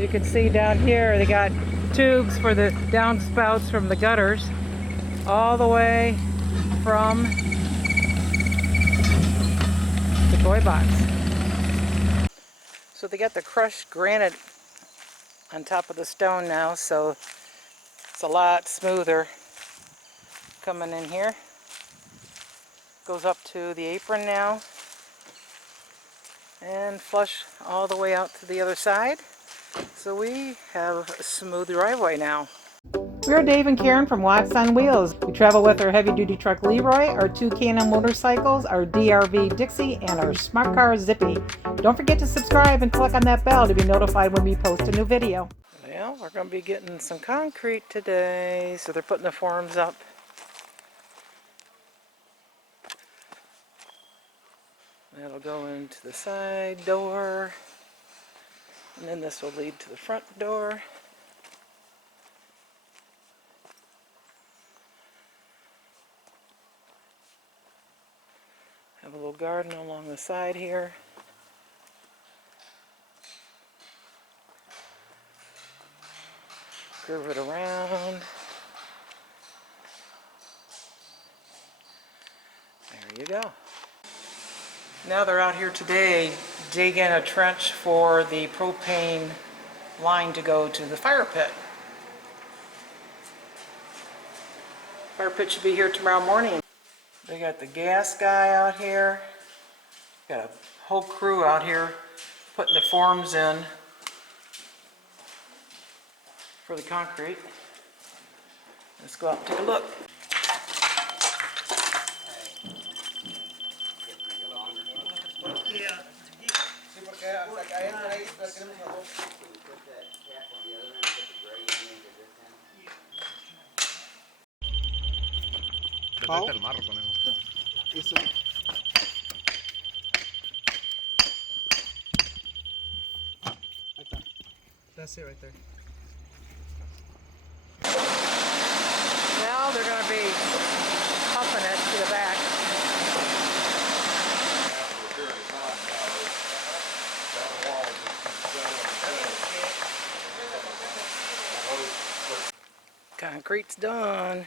You can see down here they got tubes for the downspouts from the gutters all the way from the toy box. So they got the crushed granite on top of the stone now, so it's a lot smoother coming in here. Goes up to the apron now and flush all the way out to the other side. So we have a smooth driveway now. We're Dave and Karen from Watts on Wheels. We travel with our heavy-duty truck Leroy, our 2 Can-Am motorcycles, our DRV Dixie, and our smart car Zippy. Don't forget to subscribe and click on that bell to be notified when we post a new video. Well, we're going to be getting some concrete today, so they're putting the forms up. That'll go into the side door, and then this will lead to the front door. Have a little garden along the side here. Curve it around. There you go. Now they're out here today digging a trench for the propane line to go to the fire pit. Fire pit should be here tomorrow morning. They got the gas guy out here. Got a whole crew out here putting the forms in for the concrete. Let's go out and take a look. That's it right there. Now they're going to be pumping it to the back. Concrete's done.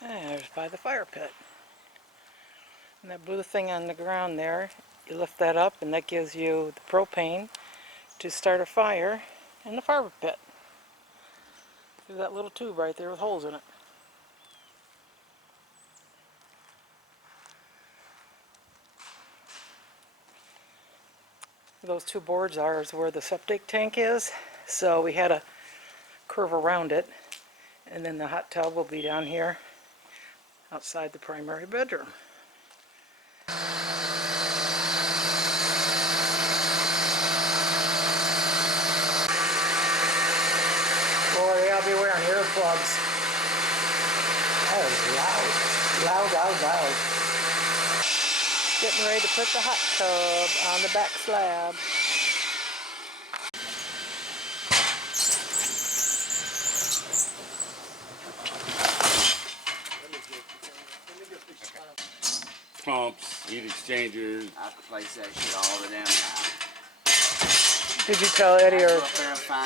There's by the fire pit. And that blue thing on the ground there, you lift that up and that gives you the propane to start a fire in the fire pit. There's that little tube right there with holes in it. Those two boards are is where the septic tank is, so we had to curve around it, and then the hot tub will be down here outside the primary bedroom. Boy, I'll be wearing earplugs. That is loud, loud, loud, loud. Getting ready to put the hot tub on the back slab. Pumps, heat exchangers. I have to place that shit all the damn time. Did you tell Eddie your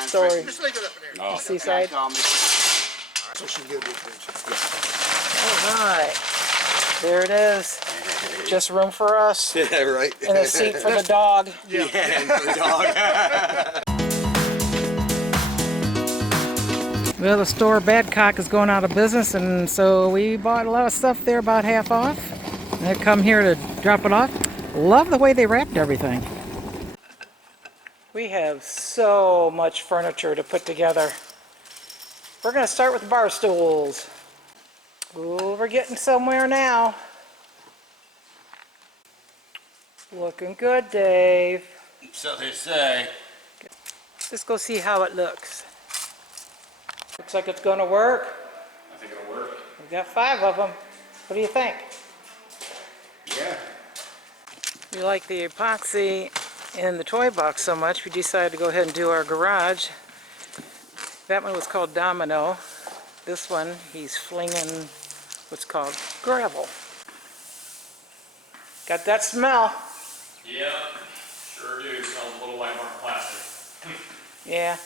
story? Just leave it up in there. Oh. Seaside? Call me. So she can get a good picture. Alright. There it is. Just room for us. Yeah, right. And a seat for the dog. Yeah, and for the dog. Well, the store Badcock is going out of business, and so we bought a lot of stuff there about half off. And I come here to drop it off. Love the way they wrapped everything. We have so much furniture to put together. We're going to start with the bar stools. Ooh, we're getting somewhere now. Looking good, Dave. So they say. Let's go see how it looks. Looks like it's going to work. I think it'll work. We've got 5 of them. What do you think? Yeah. We like the epoxy in the toy box so much, we decided to go ahead and do our garage. That one was called Domino. This one, he's flinging what's called gravel. Got that smell? Yep, sure do. Smells a little like more plastic. Yeah.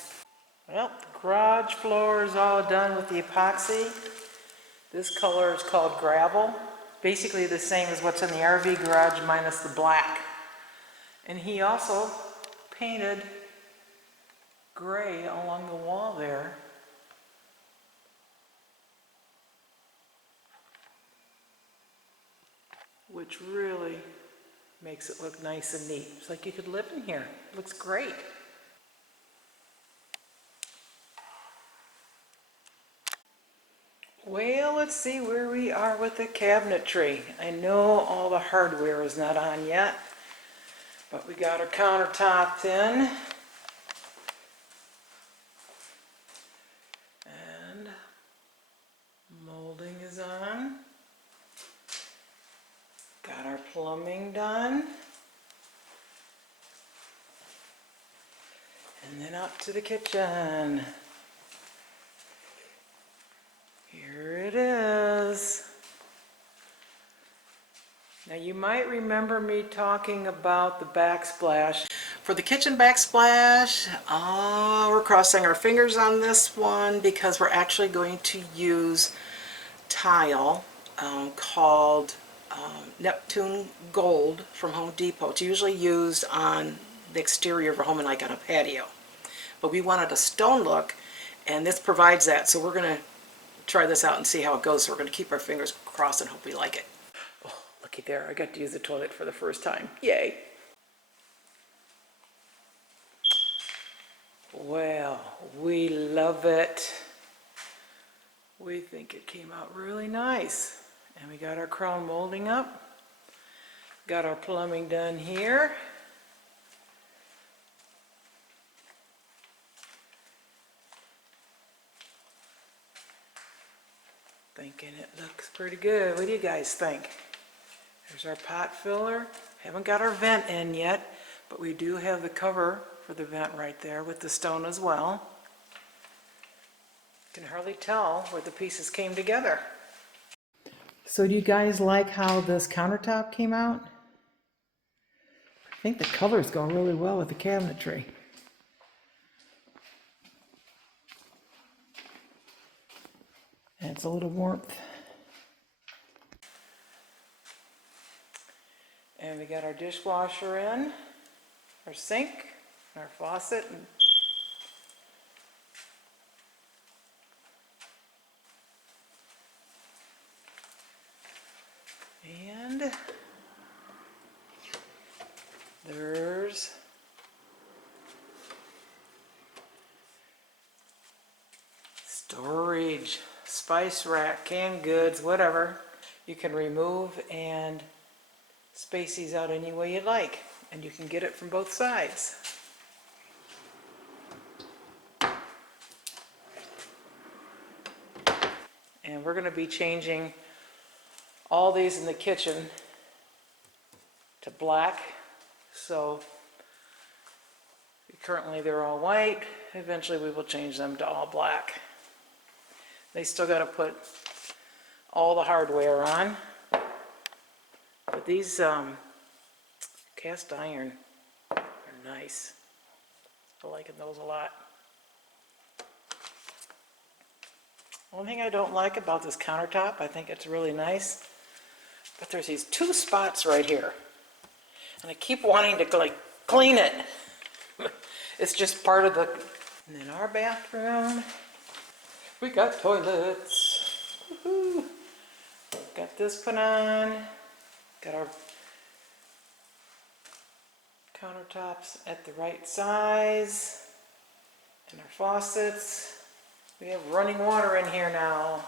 Well, the garage floor is all done with the epoxy. This color is called gravel. Basically the same as what's in the RV garage minus the black. And he also painted gray along the wall there. Which really makes it look nice and neat. It's like you could live in here. It looks great. Well, let's see where we are with the cabinetry. I know all the hardware is not on yet, but we got our countertop in. And molding is on. Got our plumbing done. And then up to the kitchen. Here it is. Now you might remember me talking about the backsplash. For the kitchen backsplash, we're crossing our fingers on this one because we're actually going to use tile called Neptune Gold from Home Depot. It's usually used on the exterior of a home and like on a patio. But we wanted a stone look, and this provides that, so we're going to try this out and see how it goes. So we're going to keep our fingers crossed and hope we like it. Oh, looky there, I got to use the toilet for the first time. Yay! Well, we love it. We think it came out really nice. And we got our crown molding up. Got our plumbing done here. Thinking it looks pretty good. What do you guys think? There's our pot filler. Haven't got our vent in yet, but we do have the cover for the vent right there with the stone as well. You can hardly tell where the pieces came together. So do you guys like how this countertop came out? I think the colors go really well with the cabinetry. Adds a little warmth. And we got our dishwasher in, our sink, our faucet, and there's storage, spice rack, canned goods, whatever. You can remove and space these out any way you like, and you can get it from both sides. And we're going to be changing all these in the kitchen to black. So currently they're all white. Eventually we will change them to all black. They still got to put all the hardware on. But these cast iron are nice. I'm liking those a lot. One thing I don't like about this countertop, I think it's really nice, but there's these 2 spots right here. And I keep wanting to like clean it. It's just part of the... And then our bathroom, we got toilets. Woohoo! Got this put on. Got our countertops at the right size. And our faucets. We have running water in here now.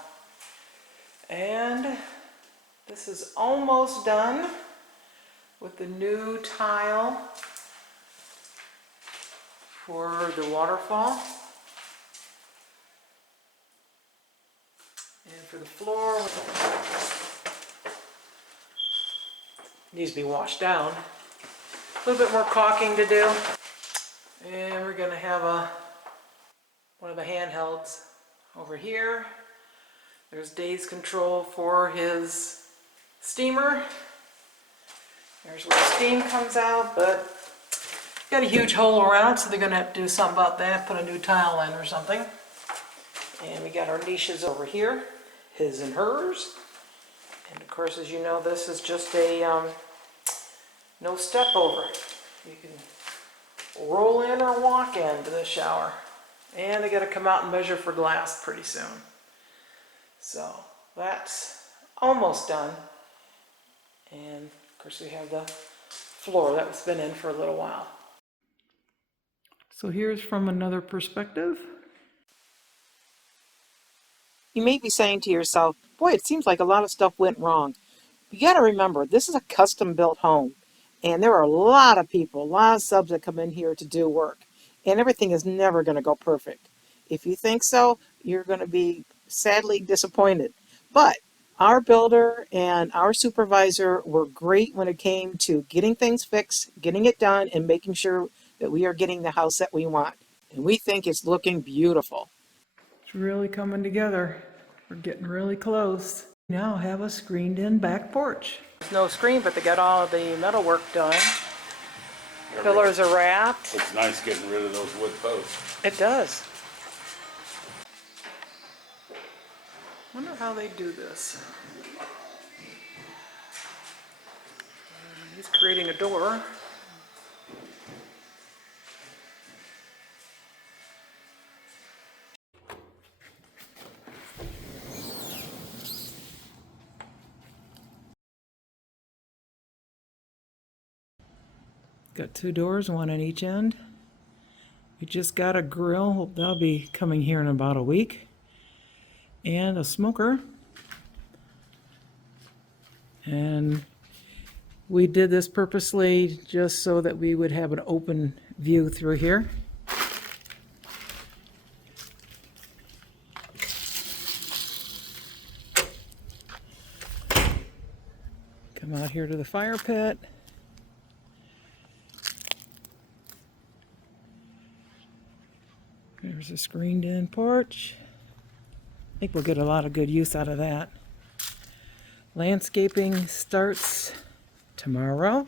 And this is almost done with the new tile for the waterfall. And for the floor, needs to be washed down. A little bit more caulking to do. And we're going to have one of the handhelds over here. There's days control for his steamer. There's where the steam comes out, but got a huge hole around, so they're going to have to do something about that, put a new tile in or something. And we got our niches over here, his and hers. And of course, as you know, this is just a no step over. You can roll in or walk into the shower. And they got to come out and measure for glass pretty soon. So that's almost done. And of course, we have the floor that was been in for a little while. So here's from another perspective. You may be saying to yourself, boy, it seems like a lot of stuff went wrong. You got to remember, this is a custom built home. And there are a lot of people, a lot of subs that come in here to do work. And everything is never going to go perfect. If you think so, you're going to be sadly disappointed. But our builder and our supervisor were great when it came to getting things fixed, getting it done, and making sure that we are getting the house that we want. And we think it's looking beautiful. It's really coming together. We're getting really close. Now have a screened in back porch. There's no screen, but they got all of the metal work done. Pillars are wrapped. It's nice getting rid of those wood posts. It does. Wonder how they do this. He's creating a door. Got two doors, one on each end. We just got a grill. That'll be coming here in about a week. And a smoker. And we did this purposely just so that we would have an open view through here. Come out here to the fire pit. There's a screened in porch. I think we'll get a lot of good use out of that. Landscaping starts tomorrow.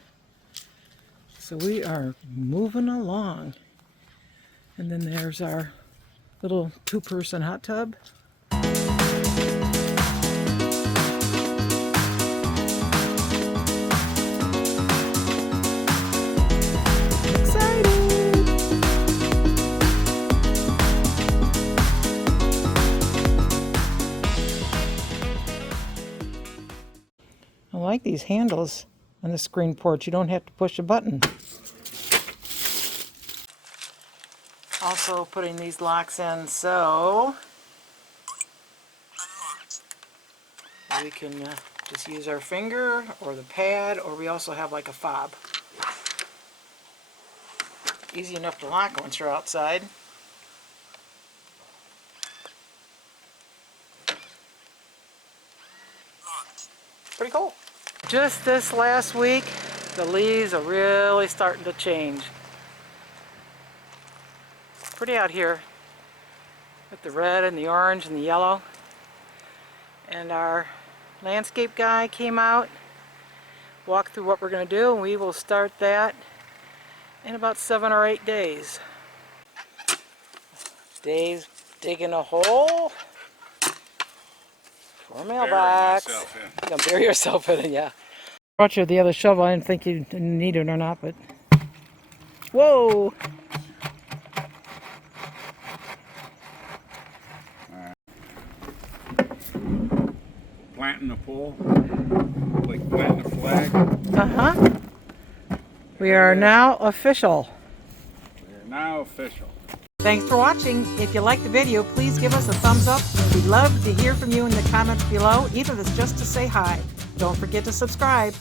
So we are moving along. And then there's our little two-person hot tub. I like these handles on the screen porch. You don't have to push a button. Also putting these locks in so we can just use our finger or the pad, or we also have like a fob. Easy enough to lock once you're outside. Pretty cool. Just this last week, the leaves are really starting to change. Pretty out here with the red and the orange and the yellow. And our landscape guy came out, walked through what we're going to do, and we will start that in about 7 or 8 days. Dave's digging a hole for a mailbox. You're gonna bury yourself in it, yeah. Brought you the other shovel. I didn't think you need it or not, but whoa! Planting the pole, like planting the flag. Uh-huh. We are now official. We're now official. Thanks for watching. If you liked the video, please give us a thumbs up. We'd love to hear from you in the comments below, even if it's just to say hi. Don't forget to subscribe.